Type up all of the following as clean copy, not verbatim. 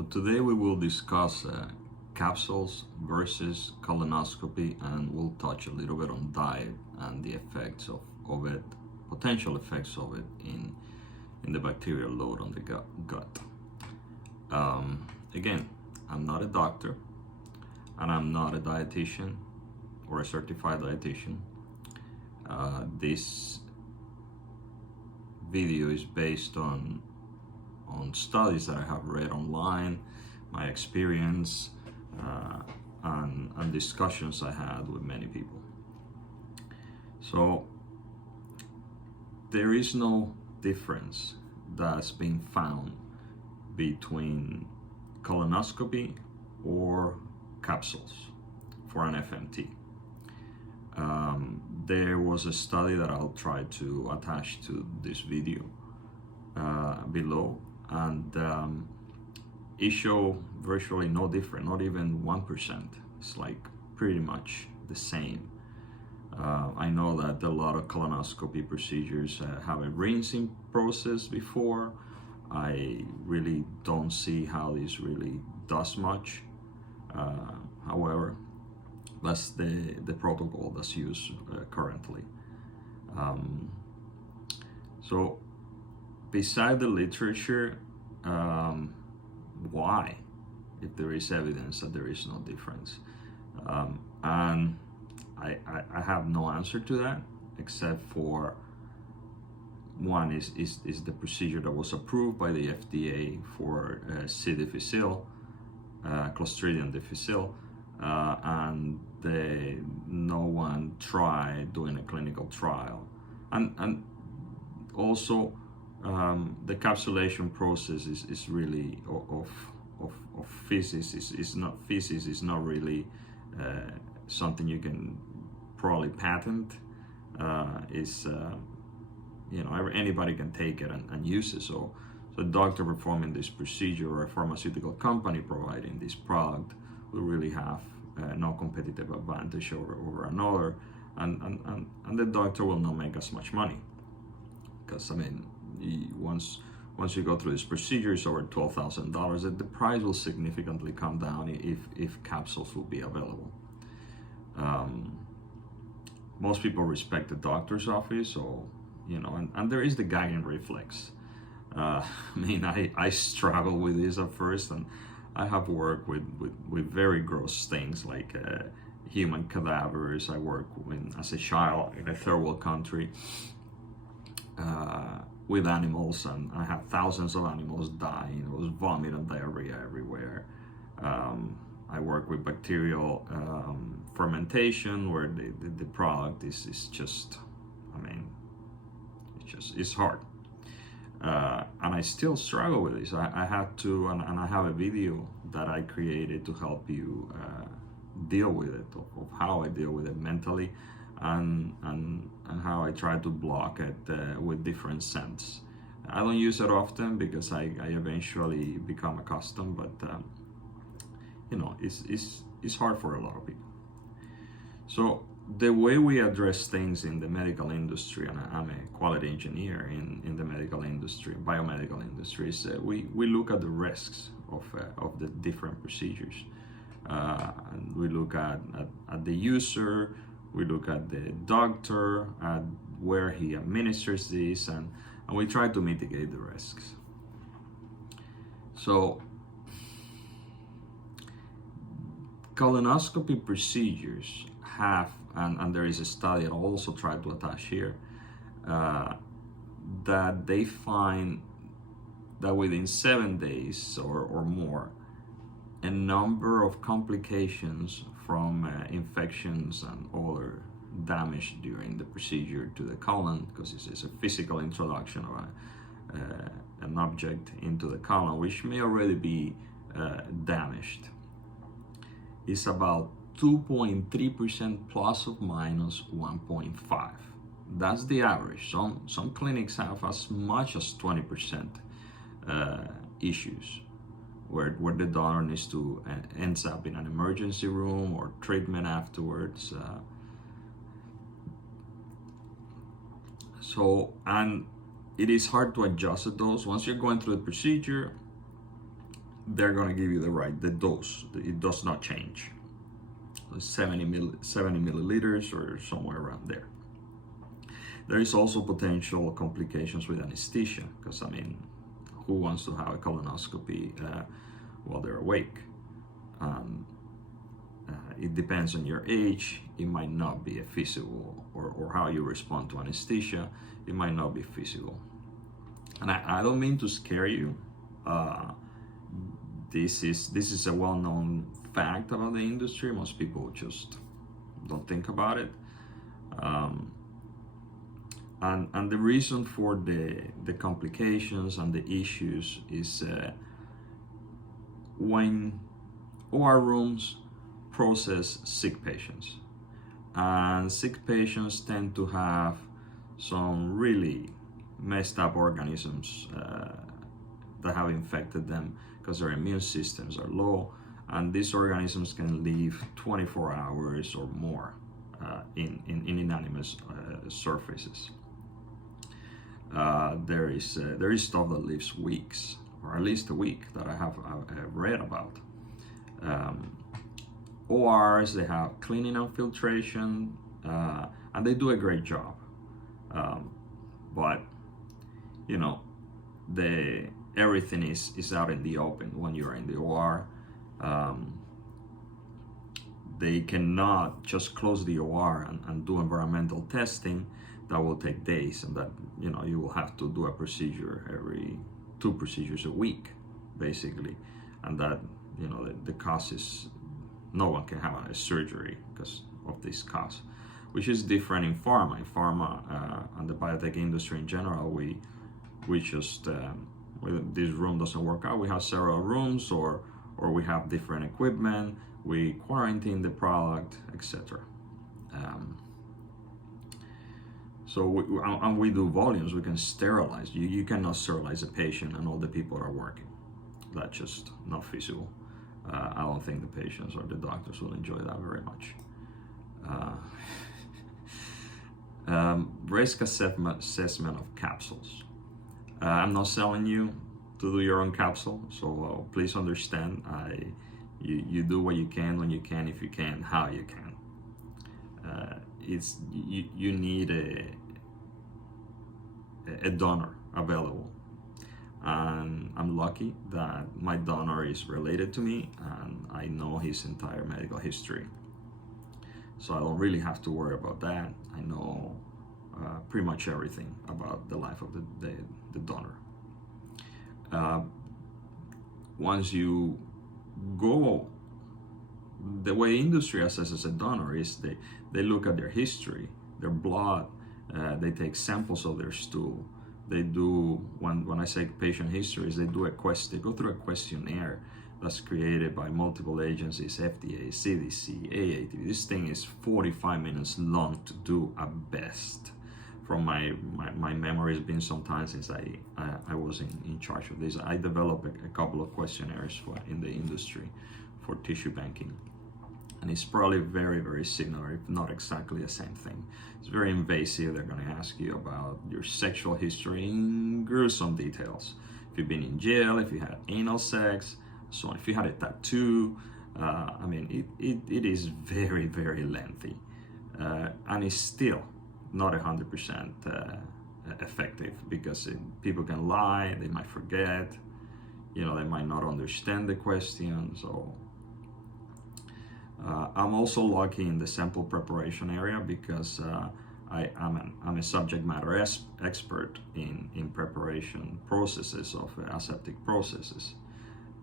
So today we will discuss capsules versus colonoscopy, and we'll touch a little bit on diet and the effects of it, potential effects of it in the bacterial load on the gut. Again, I'm not a doctor and I'm not a dietitian or a certified dietitian. This video is based on studies that I have read online, my experience, and discussions I had with many people. So there is no difference that's been found between colonoscopy or capsules for an FMT. There was a study that I'll try to attach to this video below, and it showed virtually no different, not even 1%. It's like pretty much the same. I know that a lot of colonoscopy procedures have a rinsing process before. I really don't see how this really does much. However, that's the protocol that's used currently. So beside the literature, why, if there is evidence that there is no difference? And I have no answer to that, except for one is the procedure that was approved by the FDA for C. difficile, Clostridium difficile, and no one tried doing a clinical trial, and also the capsulation process is really of feces is not really something you can probably patent. Anybody can take it and use it. So a doctor performing this procedure or a pharmaceutical company providing this product will really have no competitive advantage over another, and the doctor will not make as much money, because once you go through this procedure, it's over $12,000. The price will significantly come down if capsules will be available. Most people respect the doctor's office, so and there is the gagging reflex. I struggle with this at first, and I have worked with very gross things like human cadavers. I worked as a child in a third world country with animals, and I had thousands of animals dying. It was vomit and diarrhea everywhere. I work with bacterial fermentation, where the product is just, it's hard. And I still struggle with this. I had to, and I have a video that I created to help you deal with it, of how I deal with it mentally, and how I try to block it with different scents. I don't use it often because I eventually become accustomed, but it's hard for a lot of people. So the way we address things in the medical industry, and I'm a quality engineer in the medical industry, biomedical industry, is we look at the risks of the different procedures. And we look at the user, we look at the doctor, at where he administers this, and we try to mitigate the risks. So colonoscopy procedures have, and there is a study I also tried to attach here, that they find that within 7 days or more, a number of complications from infections and other damage during the procedure to the colon, because this is a physical introduction of an object into the colon, which may already be damaged, is about 2.3% plus or minus 1.5. That's the average. Some clinics have as much as 20% issues where the donor needs to ends up in an emergency room or treatment afterwards. And it is hard to adjust the dose. Once you're going through the procedure, they're going to give you the dose. It does not change. 70 milliliters or somewhere around there. There is also potential complications with anesthesia, because I mean, who wants to have a colonoscopy while they're awake? It depends on your age. It might not be a feasible, or how you respond to anesthesia. It might not be feasible. And I don't mean to scare you. This is a well-known fact about the industry. Most people just don't think about it. And the reason for the complications and the issues is when OR rooms process sick patients, and sick patients tend to have some really messed up organisms that have infected them because their immune systems are low, and these organisms can live 24 hours or more in inanimate surfaces. There is stuff that lives weeks, or at least a week, that I have read about. ORs, they have cleaning and filtration, and they do a great job. But you know, everything is out in the open when you're in the OR. They cannot just close the OR and do environmental testing. That will take days, and that, you know, you will have to do a procedure every 2 procedures a week, basically, and that, you know, the cost is, no one can have a surgery because of this cost, which is different in pharma. In pharma and the biotech industry in general, we just when this room doesn't work out, we have several rooms, or we have different equipment. We quarantine the product, etc. So we do volumes. We can sterilize. You cannot sterilize a patient and all the people are working. That's just not feasible. I don't think the patients or the doctors will enjoy that very much. Risk assessment of capsules. I'm not selling you to do your own capsule, so please understand. You do what you can, when you can, if you can, how you can. You need a donor available, and I'm lucky that my donor is related to me and I know his entire medical history, so I don't really have to worry about that. I know pretty much everything about the life of the donor. Once you go, the way industry assesses a donor is they look at their history, their blood, they take samples of their stool. They do, when I say patient histories, they go through a questionnaire that's created by multiple agencies, FDA, CDC, AATV. This thing is 45 minutes long to do at best. From my memory has been some time since I was in charge of this. I developed a couple of questionnaires in the industry for tissue banking. And it's probably very, very similar, if not exactly the same thing. It's very invasive. They're going to ask you about your sexual history in gruesome details. If you've been in jail, if you had anal sex, so on. If you had a tattoo, I mean, it is very, very lengthy. And it's still not 100% effective, because people can lie, they might forget, you know, they might not understand the question. So I'm also lucky in the sample preparation area, because I'm a subject matter expert in preparation processes of aseptic processes,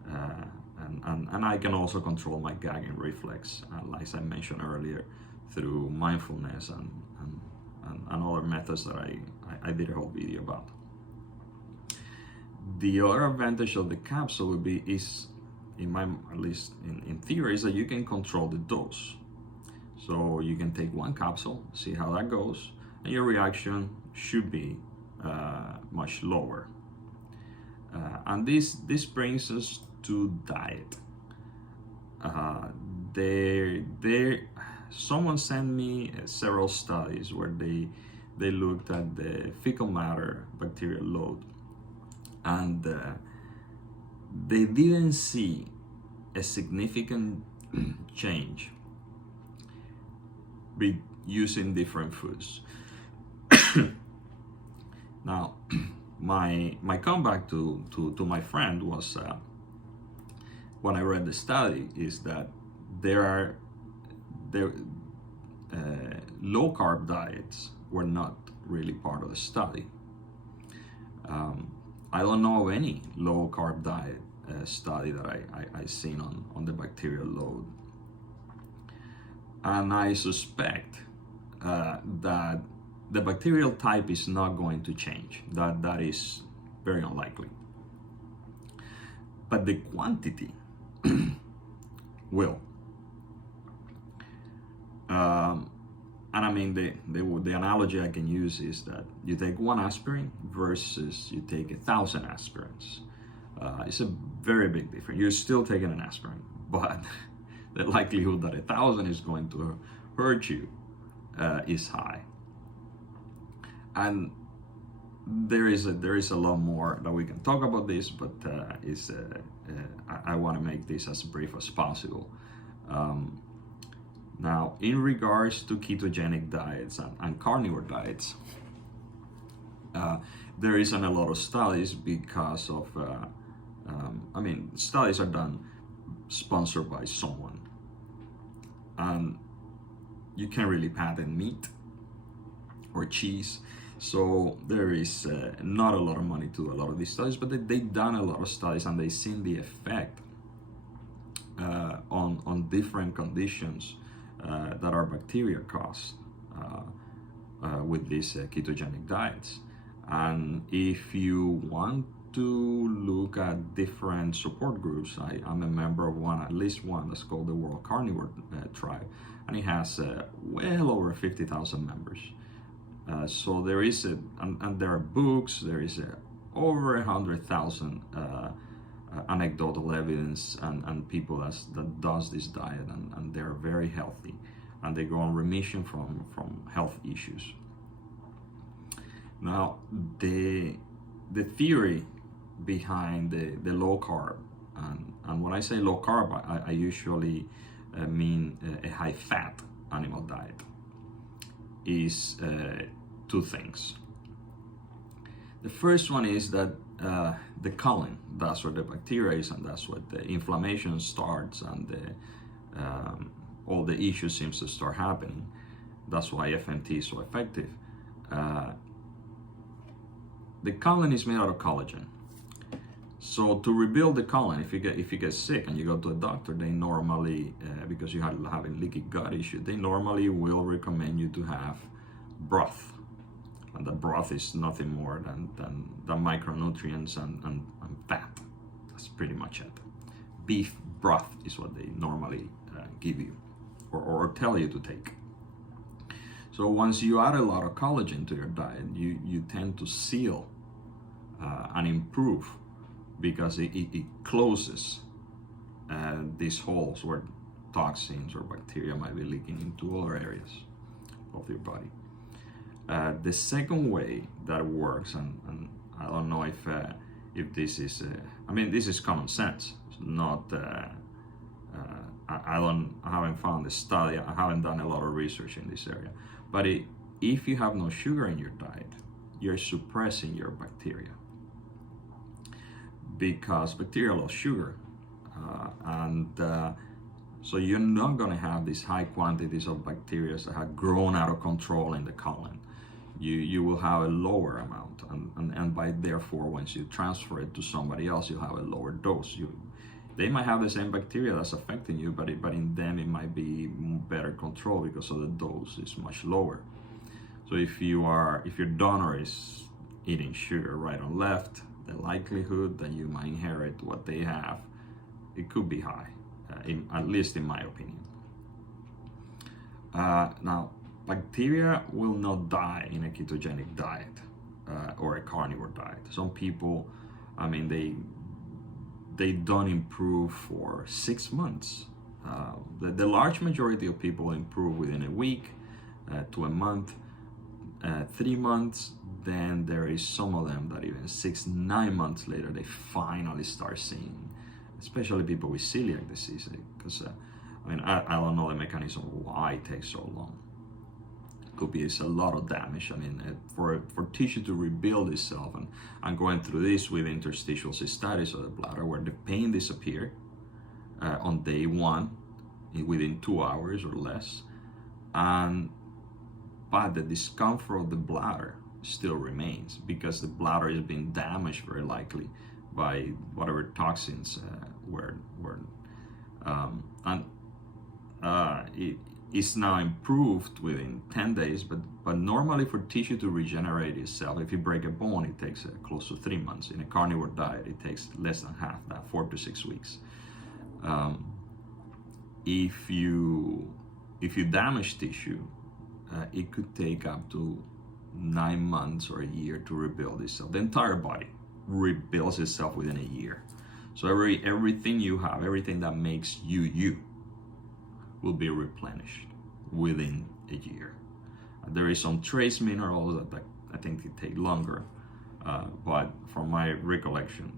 and I can also control my gagging reflex, like I mentioned earlier, through mindfulness and other methods that I did a whole video about. The other advantage of the capsule would be at least in theory, is that you can control the dose. So you can take one capsule, see how that goes, and your reaction should be much lower. And this brings us to diet. Someone sent me several studies where they looked at the fecal matter bacterial load, and they didn't see a significant change using different foods. Now, my comeback to my friend was, when I read the study, is that there low carb diets were not really part of the study. I don't know of any low carb diet study that I seen on the bacterial load, and I suspect that the bacterial type is not going to change. That is very unlikely, but the quantity will. And I mean, the analogy I can use is that you take 1 aspirin versus you take 1,000 aspirins. It's a very big difference. You're still taking an aspirin, but the likelihood that 1,000 is going to hurt you is high. And there is a lot more that we can talk about this, but I want to make this as brief as possible. Now, in regards to ketogenic diets and carnivore diets, there isn't a lot of studies because of, studies are done sponsored by someone. And you can't really patent meat or cheese. So there is not a lot of money to do a lot of these studies, but they've done a lot of studies and they've seen the effect on different conditions that our bacteria cause with these ketogenic diets. And if you want to look at different support groups, I'm a member of one, at least one, that's called the World Carnivore Tribe, and it has well over 50,000 members. So there is and there are books, there is over 100,000 anecdotal evidence and people that does this diet, and they're very healthy, and they go on remission from health issues. Now, the theory behind the low carb, and when I say low carb, I usually mean a high fat animal diet, is 2 things. The first one is that the colon, that's where the bacteria is, and that's where the inflammation starts, and all the issues seems to start happening. That's why FMT is so effective. The colon is made out of collagen. So to rebuild the colon, if you get sick and you go to a doctor, they normally, because you have having leaky gut issue, they normally will recommend you to have broth. And the broth is nothing more than micronutrients and fat. That's pretty much it. Beef broth is what they normally give you or tell you to take. So once you add a lot of collagen to your diet, you tend to seal and improve, because it closes these holes where toxins or bacteria might be leaking into other areas of your body. The second way that works, and I don't know if this is, this is common sense. It's not. I haven't found a study. I haven't done a lot of research in this area. But if you have no sugar in your diet, you're suppressing your bacteria, because bacteria love sugar, so you're not going to have these high quantities of bacteria that have grown out of control in the colon. You will have a lower amount, and by therefore, once you transfer it to somebody else, you have a lower dose. They might have the same bacteria that's affecting you, but in them it might be better control because of the dose is much lower. So if your donor is eating sugar right and left, the likelihood that you might inherit what they have, it could be high, at least in my opinion. Now, bacteria will not die in a ketogenic diet or a carnivore diet. Some people, they don't improve for 6 months. The large majority of people improve within a week to a month, 3 months. Then there is some of them that even 6-9 months later, they finally start seeing especially people with celiac disease, because I mean, I don't know the mechanism of why it takes so long. Could be it's a lot of damage. I mean, for tissue to rebuild itself, and I'm going through this with interstitial cystitis of the bladder, where the pain disappeared on day one, within 2 hours or less, but the discomfort of the bladder still remains, because the bladder is being damaged very likely by whatever toxins it's now improved within 10 days, but normally for tissue to regenerate itself, if you break a bone, it takes close to 3 months. In a carnivore diet, it takes less than half that, 4 to 6 weeks. If you damage tissue, it could take up to 9 months or a year to rebuild itself. The entire body rebuilds itself within a year. So everything you have, everything that makes you, will be replenished within a year. There is some trace minerals that I think it take longer, but from my recollection,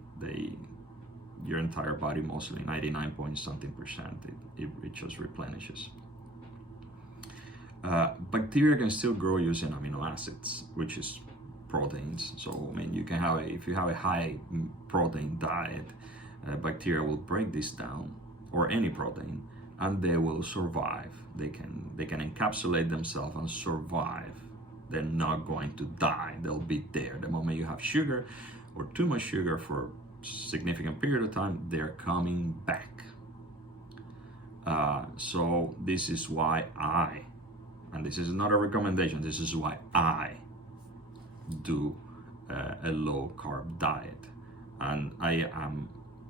your entire body, mostly 99 point something percent, it just replenishes. Bacteria can still grow using amino acids, which is proteins. So I mean, you can have if you have a high protein diet, bacteria will break this down, or any protein, and they will survive. They can encapsulate themselves and survive. They're not going to die. They'll be there. The moment you have sugar or too much sugar for a significant period of time, they're coming back. So this is why and this is not a recommendation, this is why I do a low carb diet. And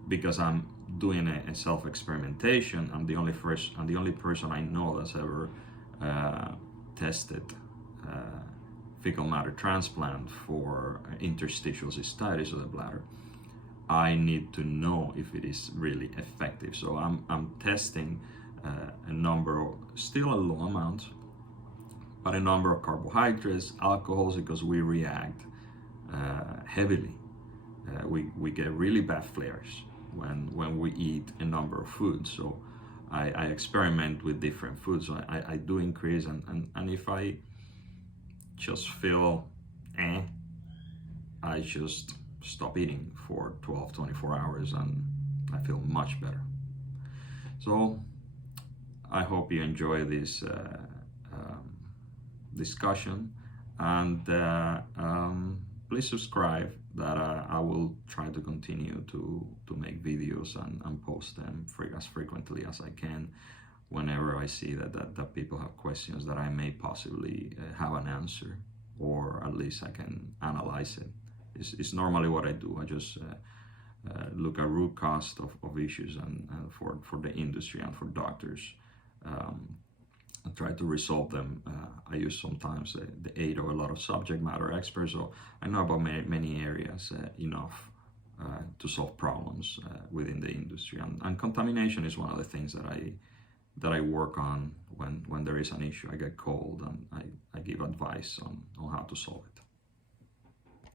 because I'm doing a self-experimentation, I'm the only person I know that's ever tested fecal matter transplant for interstitial cystitis of the bladder. I need to know if it is really effective. So I'm testing a number of, still a low amount, but a number of carbohydrates, alcohols, because we react heavily. We get really bad flares when we eat a number of foods. So I experiment with different foods. So I do increase, and if I just feel I just stop eating for 12, 24 hours, and I feel much better. So I hope you enjoy this discussion, and please subscribe, that I will try to continue to make videos and post them as frequently as I can, whenever I see that people have questions that I may possibly have an answer, or at least I can analyze it. It's normally what I do. I just look at root cause of issues and for the industry and for doctors. I try to resolve them. I use sometimes the aid of a lot of subject matter experts, so I know about many areas enough to solve problems within the industry. And contamination is one of the things that I work on when there is an issue. I get called and I give advice on how to solve it.